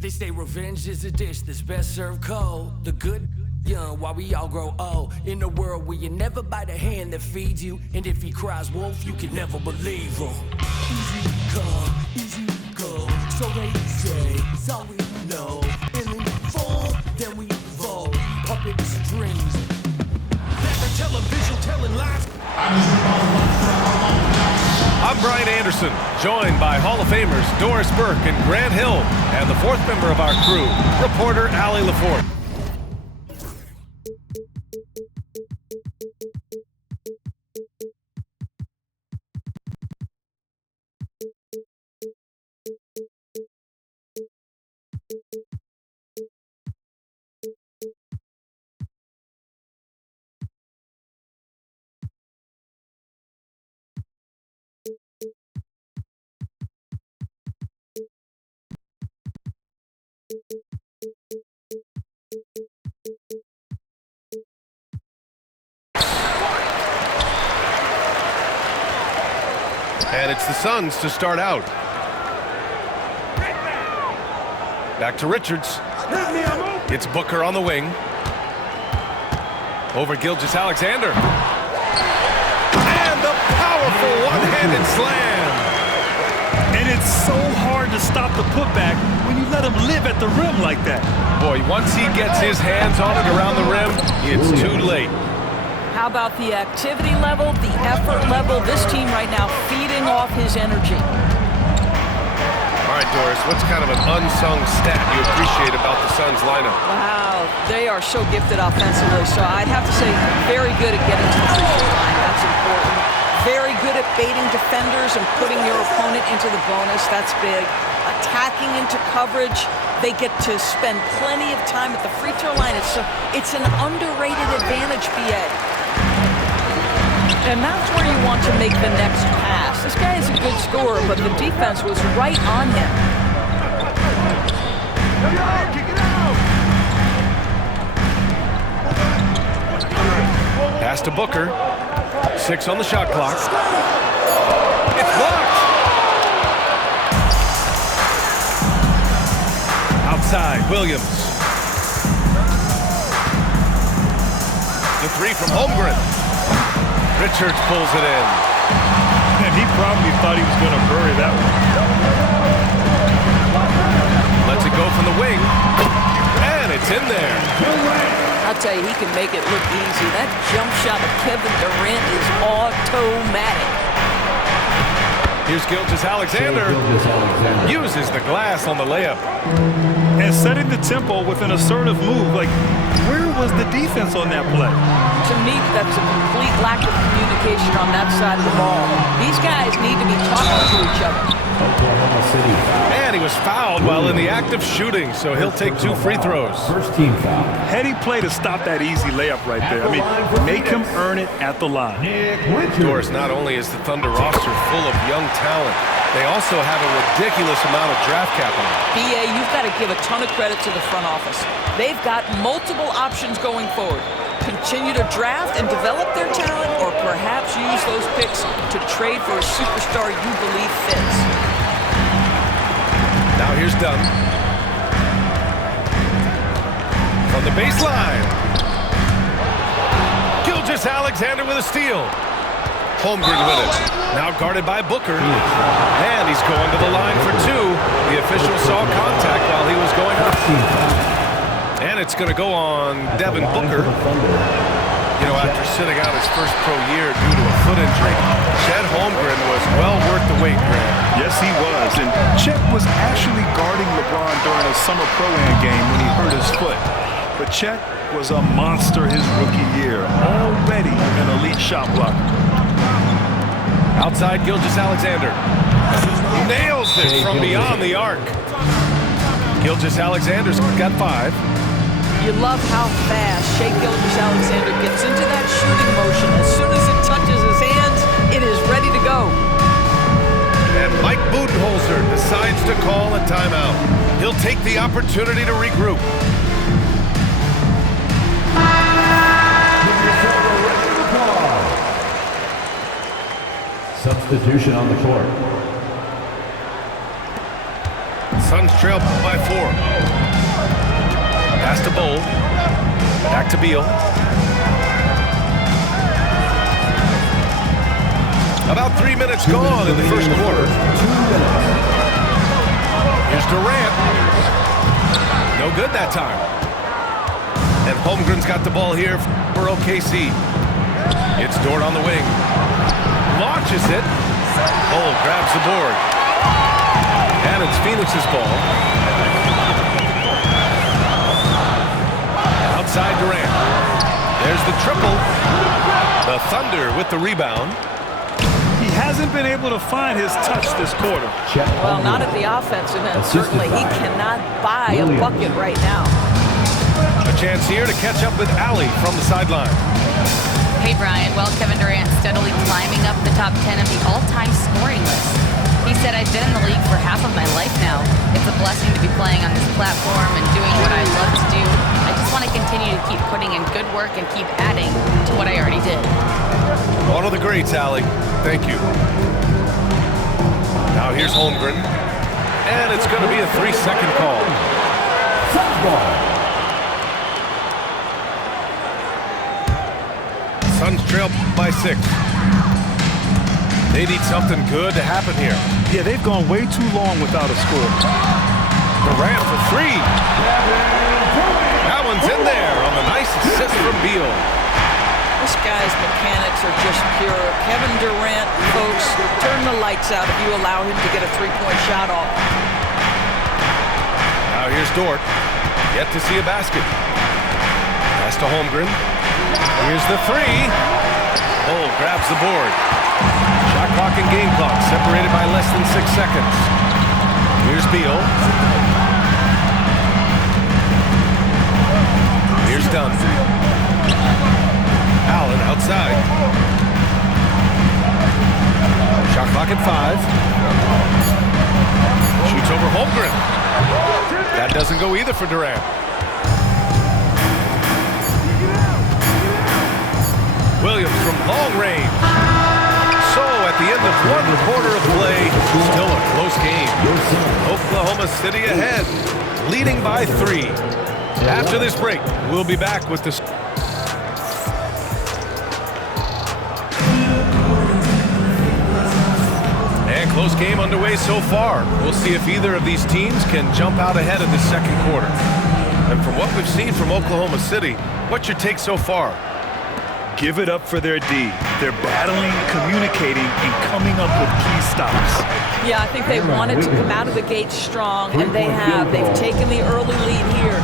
They say revenge is a dish that's best served cold. The good young while we all grow old. In a world where you never bite a hand that feeds you, and if he cries wolf, you can never believe him. Easy come, easy go. So they say, it's all we know. And in fall, then we vote. Puppet strings. Never television telling lies. I'm Brian Anderson, joined by Hall of Famers Doris Burke and Grant Hill, and the fourth member of our crew, reporter Allie LaForte. And it's the Suns to start out. Back to Richards. It's Booker on the wing. Over Gilgeous-Alexander. And the powerful one-handed slam. And it's so hard to stop the putback when you let him live at the rim like that. Boy, once he gets his hands on it around the rim, it's too late. How about the activity level, the effort level? This team right now feeding off his energy. All right, Doris, what's kind of an unsung stat you appreciate about the Suns lineup? Wow, they are so gifted offensively. So I'd have to say very good at getting to the free throw line. That's important. Very good at baiting defenders and putting your opponent into the bonus. That's big. Attacking into coverage. They get to spend plenty of time at the free throw line. It's an underrated advantage, BA. And that's where you want to make the next pass. This guy is a good scorer, but the defense was right on him. Pass to Booker. 6 on the shot clock. It's blocked. Outside, Williams. The three from Holmgren. Richards pulls it in. And he probably thought he was going to bury that one. Lets it go from the wing. And it's in there. I'll tell you, he can make it look easy. That jump shot of Kevin Durant is automatic. Here's Gilgeous-Alexander. Uses the glass on the layup. And setting the tempo with an assertive move. Like, where was the defense on that play? To me, that's a complete lack of communication on that side of the ball. These guys need to be talking to each other. Oklahoma City. And he was fouled while in the act of shooting, so he'll take 2 free throws. First team foul. Heady play to stop that easy layup right there. I mean, make him earn it at the line. Doris, not only is the Thunder roster full of young talent, they also have a ridiculous amount of draft capital. BA, you've got to give a ton of credit to the front office. They've got multiple options going forward. Continue to draft and develop their talent, or perhaps use those picks to trade for a superstar you believe fits. Now here's Dunn. From the baseline. Gilgeous-Alexander with a steal. Holmgren with it. Now guarded by Booker. And he's going to the line for 2. The official saw contact while he was going up. And it's going to go on Devin Booker. You know, after sitting out his first pro year due to a foot injury, Chet Holmgren was well worth the wait, Grant. Yes, he was. And Chet was actually guarding LeBron during a summer pro-am game when he hurt his foot. But Chet was a monster his rookie year. Already an elite shot blocker. Outside Gilgeous-Alexander. Nails it from beyond the arc. Gilgeous-Alexander's got 5. You love how fast Shai Gilgeous-Alexander gets into that shooting motion. As soon as it touches his hands, it is ready to go. And Mike Budenholzer decides to call a timeout. He'll take the opportunity to regroup. Substitution on the court. Suns trail by 4. Pass to Bowl. Back to Beal. About 3 minutes gone in the first quarter. Here's Durant. No good that time. And Holmgren's got the ball here for OKC. It's Dort on the wing. Launches it. Cole grabs the board. And it's Phoenix's ball. Outside Durant. There's the triple. The Thunder with the rebound. He hasn't been able to find his touch this quarter. Well, not at the offensive end. Certainly, he cannot buy a bucket right now. A chance here to catch up with Allie from the sideline. Hey, Brian. Well, Kevin Durant steadily climbing up the top 10 of the all-time scoring list. He said, I've been in the league for half of my life now. It's a blessing to be playing on this platform and doing what I love to do. I just want to continue to keep putting in good work and keep adding to what I already did. One of the greats, Allie. Thank you. Now here's Holmgren. And it's going to be a 3-second call. Suns trail by 6. They need something good to happen here. Yeah, they've gone way too long without a score. Durant for 3. That one's in there on the nice assist from Beal. This guy's mechanics are just pure. Kevin Durant, folks, turn the lights out if you allow him to get a three-point shot off. Now here's Dort. Yet to see a basket. Pass to Holmgren. Here's the 3. Cole grabs the board. Shot clock and game clock separated by less than 6 seconds. Here's Beal. Here's Dunn. Allen outside. Shot clock at 5. Shoots over Holmgren. That doesn't go either for Durant. Williams from long range. So at the end of 1 quarter of play, still a close game. Oklahoma City ahead, leading by 3. After this break, we'll be back with this. And close game underway so far. We'll see if either of these teams can jump out ahead in the second quarter. And from what we've seen from Oklahoma City, what's your take so far? Give it up for their D. They're battling, communicating, and coming up with key stops. Yeah, I think they wanted to come out of the gate strong, and they have. They've taken the early lead here.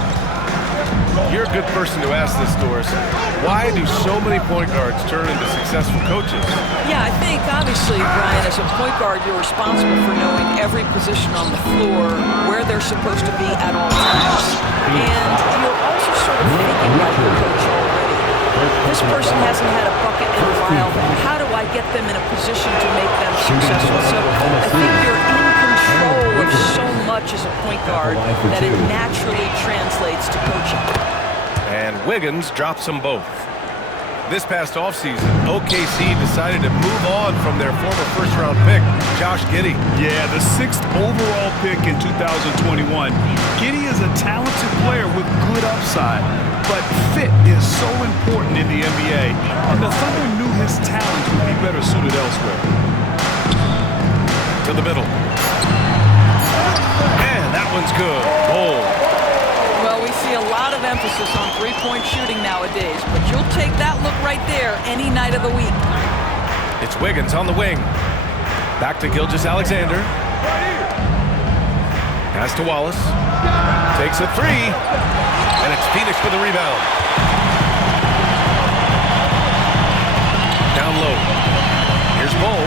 You're a good person to ask this, Doris. Why do so many point guards turn into successful coaches? Yeah, I think, obviously, Brian, as a point guard, you're responsible for knowing every position on the floor, where they're supposed to be at all times. And you're also sort of thinking like a coach already. This person hasn't had a bucket in a while. How do I get them in a position to make them successful? So I think you're in control of so much as a point guard that it naturally translates to coaching. And Wiggins drops them both. This past offseason, OKC decided to move on from their former first-round pick, Josh Giddey. Yeah, the 6th overall pick in 2021. Giddey is a talented player with good upside, but fit is so important in the NBA, and the Thunder knew his talents would be better suited elsewhere. To the middle. And that one's good. Bowl. Well, we see a lot of emphasis on three-point shooting nowadays, but you'll take that look right there any night of the week. It's Wiggins on the wing. Back to Gilgeous-Alexander. Pass to Wallace. Takes a 3. And it's Phoenix for the rebound. Down low. Here's Bull.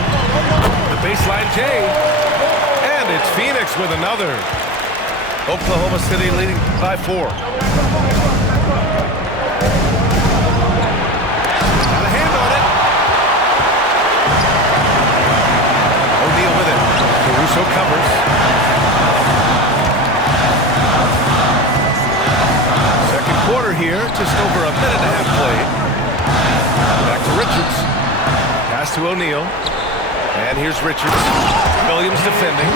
The baseline J. And it's Phoenix with another. Oklahoma City leading by 4. Got a hand on it. O'Neal with it. Caruso covers. Second quarter here, just over a minute and a half played. Back to Richards. Pass to O'Neal. And here's Richards. Williams defending.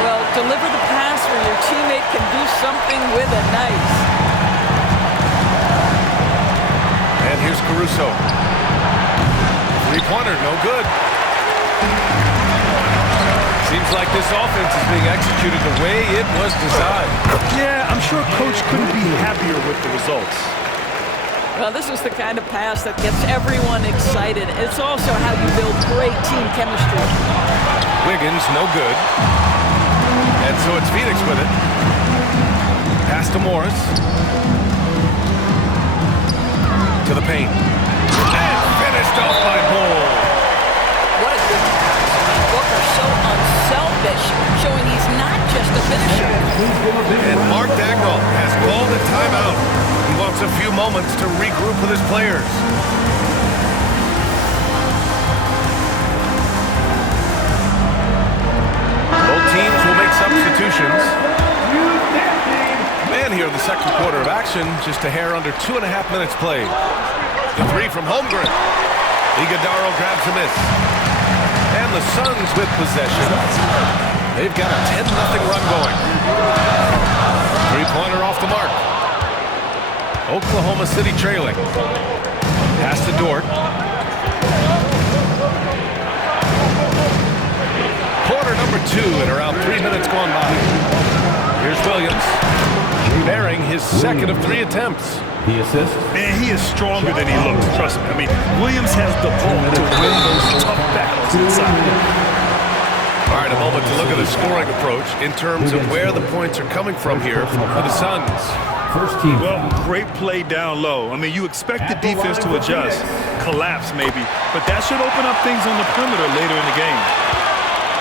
Well, deliver the pass where your teammate can do something with a knife. And here's Caruso. Three-pointer, no good. Seems like this offense is being executed the way it was designed. Yeah, I'm sure Coach couldn't be happier with the results. Well, this is the kind of pass that gets everyone excited. It's also how you build great team chemistry. Wiggins, no good. And so it's Phoenix with it. Pass to Morris. To the paint. And finished off by Bol. What a good pass. I mean, Booker's so unselfish, showing he's not just a finisher. And Mark Dagnall has called a timeout. He wants a few moments to regroup with his players. Both teams will make substitutions. And here in the second quarter of action, just a hair under 2.5 minutes played. The three from Holmgren. Iguodala grabs a miss. And the Suns with possession. They've got a 10-0 run going. Three-pointer off the mark. Oklahoma City trailing. Pass to Dort. Quarter number 2 and around 3 minutes gone by. Here's Williams. Bearing his second of 3 attempts. The assist. Man, he is stronger than he looks, trust me. I mean, Williams has the ball to win those tough battles inside. All right, a moment to look at the scoring approach in terms of where the points are coming from here for the Suns. First team. Well, great play down low. I mean, you expect the defense to adjust, collapse maybe, but that should open up things on the perimeter later in the game.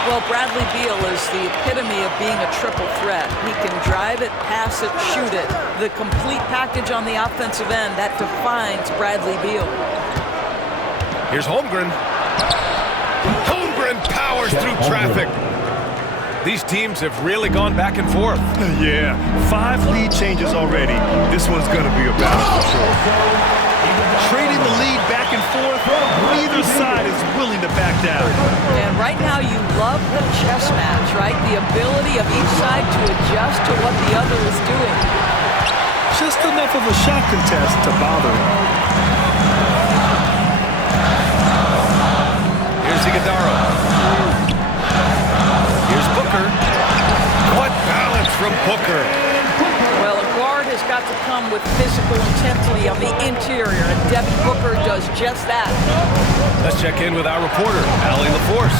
Well, Bradley Beal is the epitome of being a triple threat. He can drive it, pass it, shoot it. The complete package on the offensive end, that defines Bradley Beal. Here's Holmgren. Holmgren powers through traffic. These teams have really gone back and forth. Yeah, 5 lead changes already. This one's going to be a battle for sure. Trading the lead back and forth, neither side is willing to back down. And right now you love the chess match, right? The ability of each side to adjust to what the other is doing. Just enough of a shot contest to bother him. Here's Iguodala. Here's Booker. What balance from Booker. Well, a guard has got to come with physical intensity on the interior, and Devin Booker does just that. Let's check in with our reporter, Allie LaForce.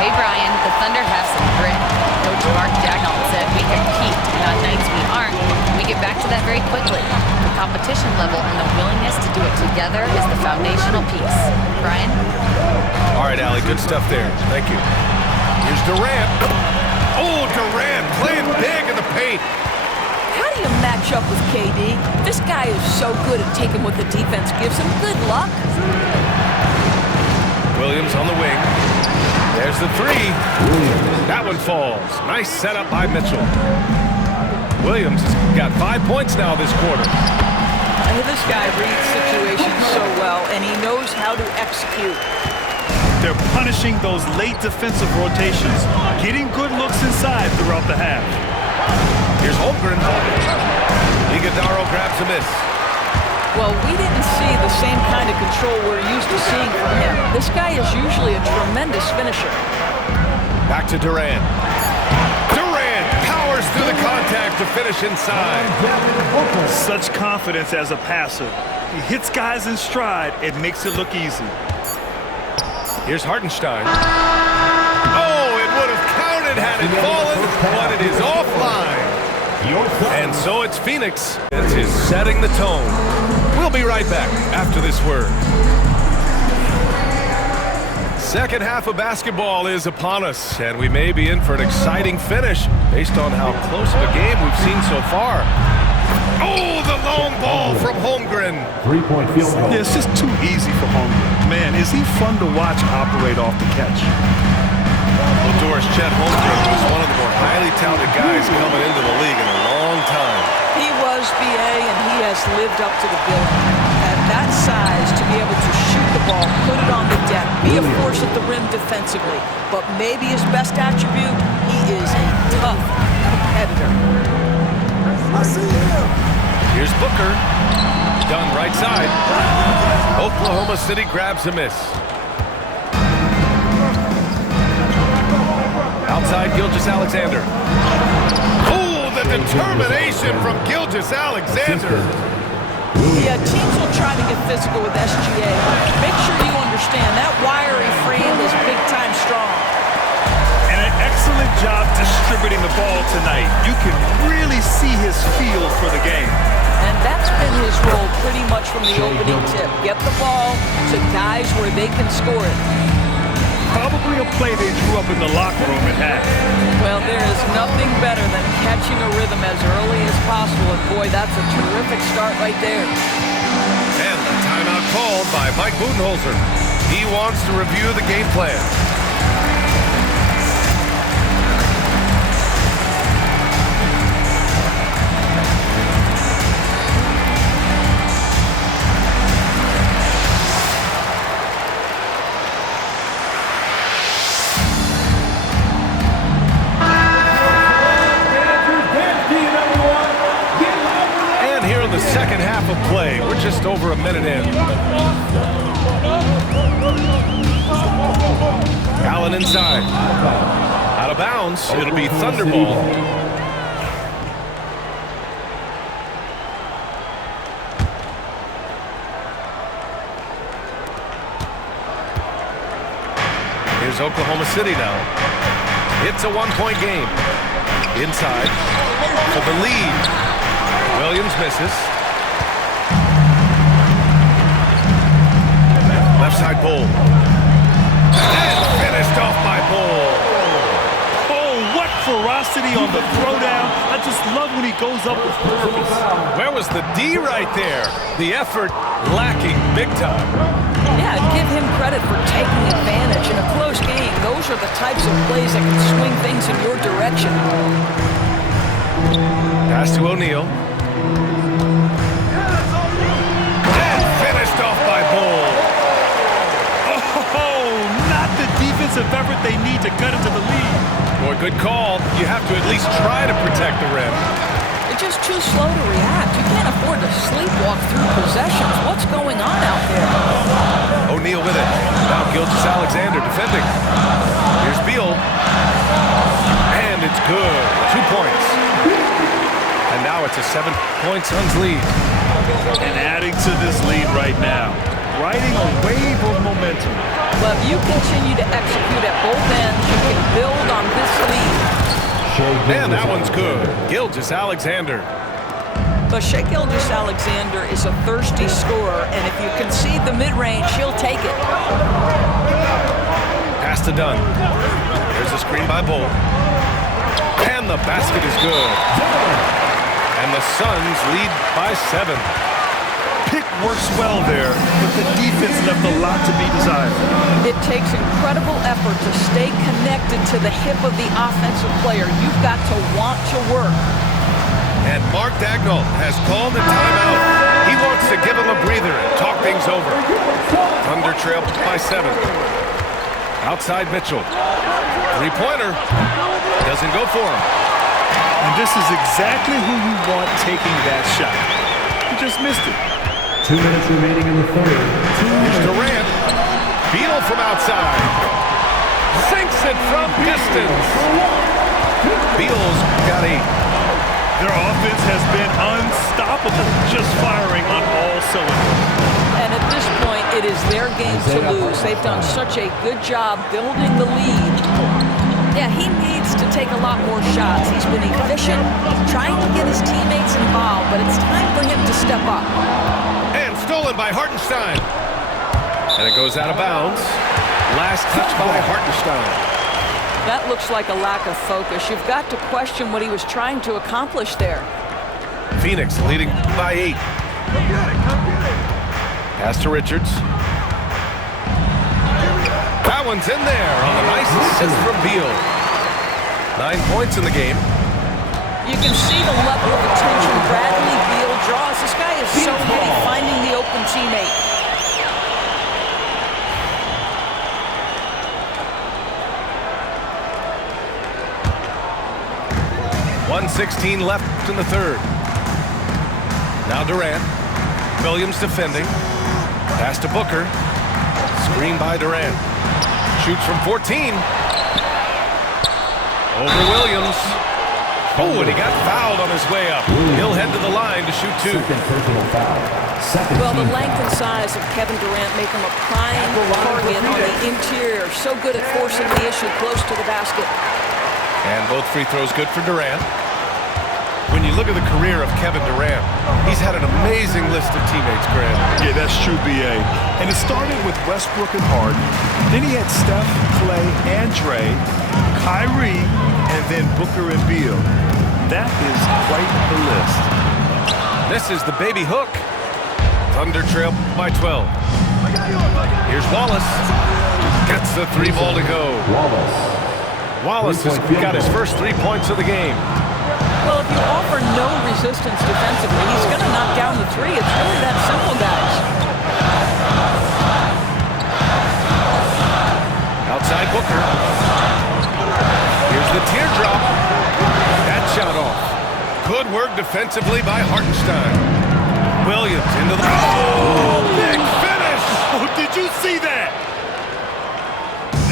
Hey, Brian, the Thunder have some grit. Coach Mark Dagnall said we compete, and on nights we aren't, we get back to that very quickly. The competition level and the willingness to do it together is the foundational piece. Brian? All right, Allie, good stuff there. Thank you. Here's Durant. Oh, Durant playing big in the paint. How do you match up with KD? This guy is so good at taking what the defense gives him. Good luck. Williams on the wing. There's the three. That one falls. Nice setup by Mitchell. Williams has got 5 points now this quarter. And this guy reads situations so well, and he knows how to execute. They're punishing those late defensive rotations, getting good looks inside throughout the half. Here's Holmgren. Iguodala grabs a miss. Well, we didn't see the same kind of control we're used to seeing from him. This guy is usually a tremendous finisher. Back to Durant. Durant powers through the contact to finish inside. Such confidence as a passer. He hits guys in stride. It makes it look easy. Here's Hartenstein. Oh, it would have counted had it fallen, but it is offline. And so it's Phoenix. It is setting the tone. We'll be right back after this word. Second half of basketball is upon us, and we may be in for an exciting finish based on how close of a game we've seen so far. Oh, the long ball from Holmgren. 3-point field goal. Yeah, it's just too easy for Holmgren. Man, is he fun to watch operate off the catch. Well, Doris, Chet Holmgren was one of the more highly touted guys coming into the league in a long time. He was BA, and he has lived up to the billing. At that size, to be able to shoot the ball, put it on the deck, be a force at the rim defensively. But maybe his best attribute, he is a tough competitor. Here's Booker. Done right side. Oklahoma City grabs a miss. Outside Gilgeous-Alexander. Oh, the determination from Gilgeous-Alexander. Yeah, teams will try to get physical with SGA. Make sure you understand that wiry frame is big-time strong. And an excellent job distributing the ball tonight. You can really see his feel for the game. And that's been his role pretty much from the opening tip. Get the ball to guys where they can score it. Probably a play they drew up in the locker room at half. Well, there is nothing better than catching a rhythm as early as possible. And boy, that's a terrific start right there. And the timeout called by Mike Budenholzer. He wants to review the game plan. Second half of play. We're just over a minute in. Allen inside. Out of bounds. It'll be Thunderball. Here's Oklahoma City now. It's a one-point game. Inside for the lead. Williams misses. Left side Bull. And finished off by Bull. Oh, what ferocity on the throwdown. I just love when he goes up with purpose. Where was the D right there? The effort lacking big time. Yeah, give him credit for taking advantage. In a close game, those are the types of plays that can swing things in your direction. Pass to O'Neal. And finished off by Bull. Oh, not the defensive effort they need to cut into the lead. Boy, good call. You have to at least try to protect the rim. They're just too slow to react. You can't afford to sleepwalk through possessions. What's going on out there? O'Neal with it. Now Gilgeous-Alexander defending. Here's Beal. And it's good. 2 points. And now it's a 7-point Suns lead. And adding to this lead right now. Riding a wave of momentum. Well, if you continue to execute at both ends, you can build on this lead. And that one's good. Gilgeous-Alexander. But Shai Gilgeous-Alexander is a thirsty scorer, and if you concede the mid-range, he'll take it. Pass to Dunn. There's a screen by Bull. And the basket is good. And the Suns lead by 7. Pick works well there, but the defense left a lot to be desired. It takes incredible effort to stay connected to the hip of the offensive player. You've got to want to work. And Mark Daigneault has called a timeout. He wants to give him a breather and talk things over. Thunder trail by 7. Outside Mitchell. Three-pointer. Doesn't go for him. And this is exactly who you want taking that shot. He just missed it. 2 minutes remaining in the third. Here's Durant. Beal from outside. Sinks it from distance. Beal's got 8. Their offense has been unstoppable, just firing on all cylinders. And at this point, it is their game to lose. They've done such a good job building the lead. Yeah, he needs to take a lot more shots. He's been efficient, trying to get his teammates involved, but it's time for him to step up. And stolen by Hartenstein. And it goes out of bounds. Last touch by Hartenstein. That looks like a lack of focus. You've got to question what he was trying to accomplish there. Phoenix leading by 8. Pass to Richards. That one's in there on a nice assist from Beal. 9 points in the game. You can see the level of attention Bradley Beal draws. This guy is so good at finding the open teammate. 2:16 left in the third. Now Durant. Williams defending. Pass to Booker. Screen by Durant. Shoots from 14. Over Williams. Oh, and he got fouled on his way up. He'll head to the line to shoot two. Well, the length and size of Kevin Durant make him a prime target on the interior. So good at forcing the issue close to the basket. And both free throws good for Durant. When you look at the career of Kevin Durant, he's had an amazing list of teammates, Grant. Yeah, that's true, B.A. And it started with Westbrook and Harden. Then he had Steph, Clay, and Dre, Kyrie, and then Booker and Beal. That is quite the list. This is the baby hook. Thunder trail by 12. Here's Wallace. Gets the three ball to go. Wallace has got his first 3 points of the game. Well, if you offer no resistance defensively, he's going to knock down the three. It's really that simple, guys. Outside Booker. Here's the teardrop. That shot off. Good work defensively by Hartenstein. Williams into the... Oh, big finish! Oh, did you see that?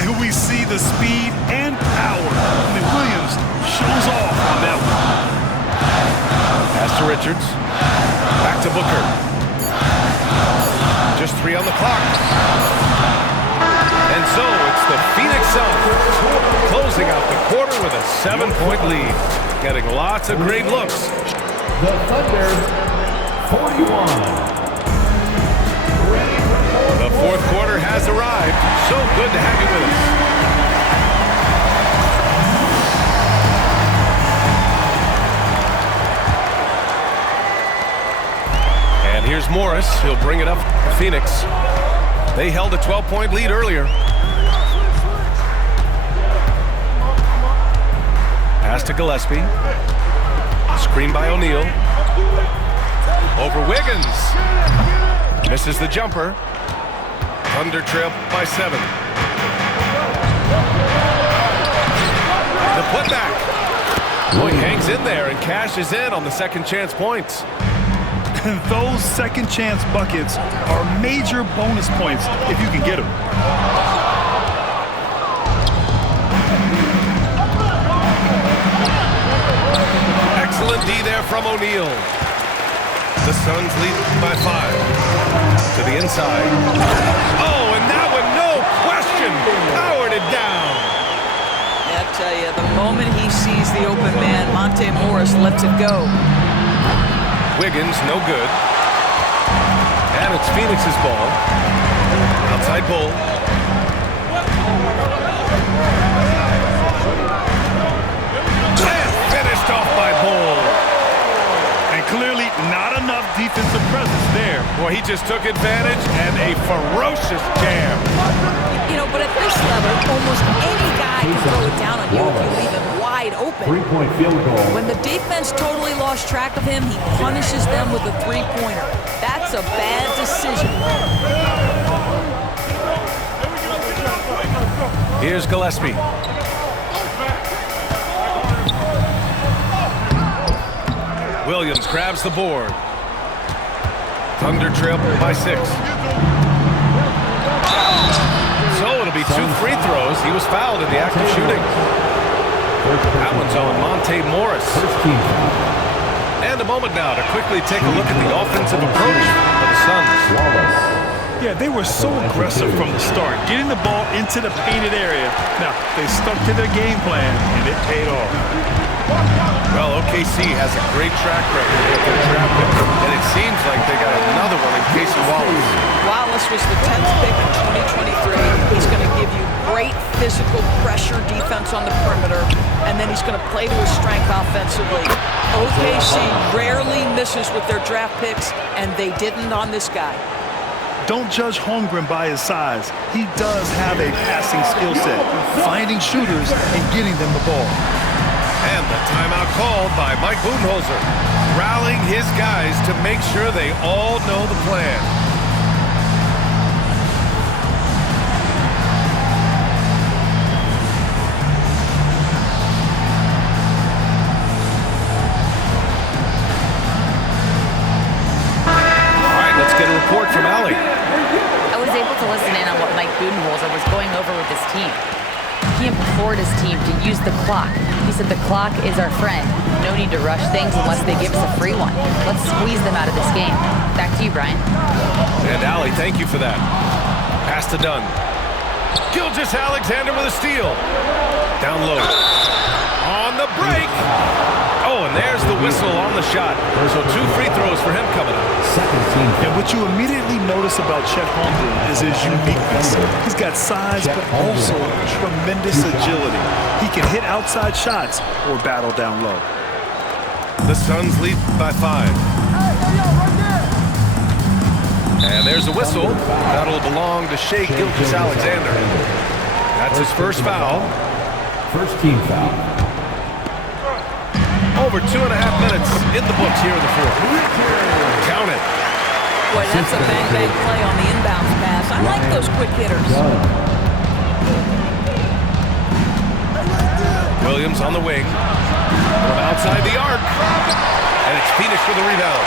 And we see the speed and power. I mean, Williams shows off on that one. Pass to Richards. Back to Booker. Just 3 on the clock. And so it's the Phoenix Suns closing out the quarter with a 7-point lead. Getting lots of great looks. The Thunder, 41. The fourth quarter has arrived. So good to have you with us. And here's Morris. He'll bring it up for Phoenix. They held a 12-point lead earlier. Pass to Gillespie. Screen by O'Neal. Over Wiggins. Misses the jumper. Thunder trail by 7. The putback. Oh, he hangs in there and cashes in on the second chance points. Those second chance buckets are major bonus points if you can get them. Excellent D there from O'Neal. The Suns lead by 5. To the inside. Oh, and that one, no question, powered it down. Yeah, I tell you, the moment he sees the open man, Monte Morris lets it go. Wiggins, no good. And it's Phoenix's ball. Outside Bull. And finished off by Bull. And clearly not enough defensive presence there. Boy, he just took advantage and a ferocious jam. You know, but at this level, almost any guy can throw it down on you if you leave him wide open. 3-point field goal. When the defense totally lost track of him, he punishes them with a three-pointer. That's a bad decision. Here's Gillespie. Williams grabs the board. Thunder trail by 6. So it'll be 2 free throws. He was fouled in the act of shooting. That one's on Monte Morris. And a moment now to quickly take a look at the offensive approach for the Suns. Yeah, they were so aggressive from the start, getting the ball into the painted area. Now, they stuck to their game plan, and it paid off. Well, OKC has a great track record with their draft pick, and it seems like they got another one in Casey Wallace. Wallace was the 10th pick in 2023. He's going to give you great physical pressure defense on the perimeter, and then he's going to play to his strength offensively. OKC rarely misses with their draft picks, and they didn't on this guy. Don't judge Holmgren by his size. He does have a passing skill set, finding shooters and getting them the ball. And the timeout called by Mike Budenholzer, rallying his guys to make sure they all know the plan. get a report from Allie. I was able to listen in on what Mike Budenholzer was going over with his team. He implored his team to use the clock. He said the clock is our friend. No need to rush things unless they give us a free one. Let's squeeze them out of this game. Back to you, Brian. And Allie, thank you for that. Pass to Dunn. Gilgeous-Alexander with a steal. Down low. On the break. Oh, and there's the whistle on the shot. So 2 free throws for him coming up. And what you immediately notice about Chet Holmgren is his uniqueness. He's got size, but also tremendous agility. He can hit outside shots or battle down low. The Suns lead by 5. And there's a whistle. That'll belong to Shai Gilgeous-Alexander. That's his first foul. First team foul. Over 2.5 minutes in the books here in the fourth. Count it. Boy, that's a bang-bang play on the inbounds pass. I like those quick hitters. Williams on the wing. From outside the arc. And it's Phoenix for the rebound.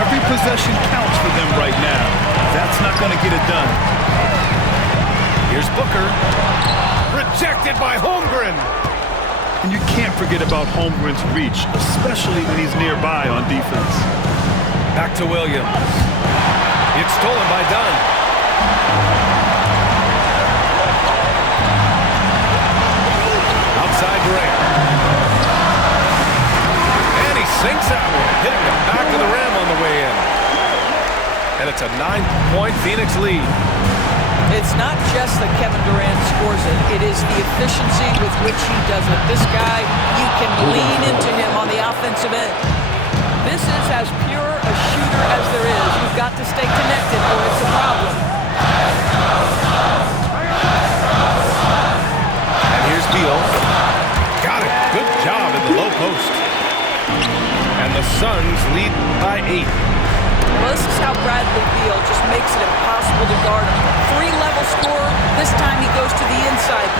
Every possession counts for them right now. That's not going to get it done. Here's Booker. Rejected by Holmgren. And you can't forget about Holmgren's reach, especially when he's nearby on defense. Back to Williams. It's stolen by Dunn. Outside Durant. And he sinks that one, hitting the back of the rim on the way in. And it's a 9-point Phoenix lead. It's not just that Kevin Durant scores it. It is the efficiency with which he does it. This guy, you can lean into him on the offensive end. This is as pure a shooter as there is. You've got to stay connected or it's a problem. And here's Beal. Got it. Good job in the low post. And the Suns lead by 8. Well, this is how Bradley Beal just makes it impossible to guard him. 3-level scorer. This time he goes to the inside.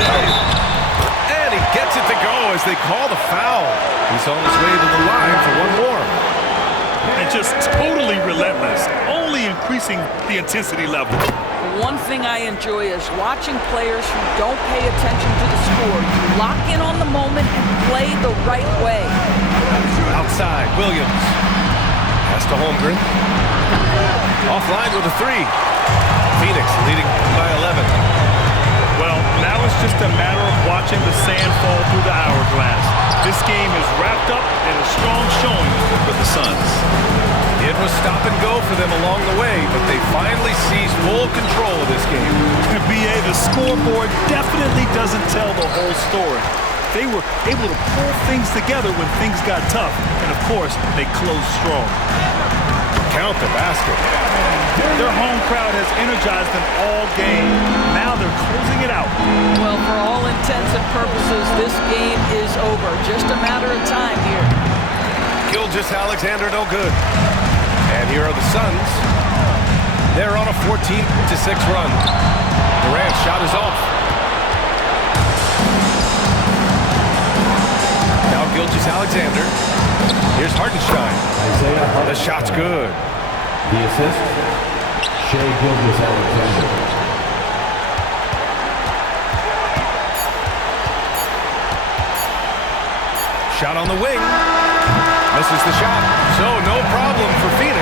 And he gets it to go as they call the foul. He's on his way to the line for one more. And just totally relentless, only increasing the intensity level. One thing I enjoy is watching players who don't pay attention to the score. You lock in on the moment and play the right way. Outside, Williams. Pass to Holmgren. Offline with a 3. Phoenix leading by 11. Well, now it's just a matter of watching the sand fall through the hourglass. This game is wrapped up in a strong showing for the Suns. It was stop and go for them along the way, but they finally seized full control of this game. And BA, the scoreboard definitely doesn't tell the whole story. They were able to pull things together when things got tough, and of course, they closed strong. Count the basket. Their home crowd has energized them all game. Now they're closing it out. Well, for all intents and purposes, this game is over. Just a matter of time here. Gilgeous-Alexander no good. And here are the Suns. They're on a 14-6 run. Durant's shot is off. Now Gilgeous-Alexander. Here's Hartenstein. The shot's good. The assist, Shai Gilgeous-Alexander. Shot on the wing. Misses the shot. So no problem for Phoenix.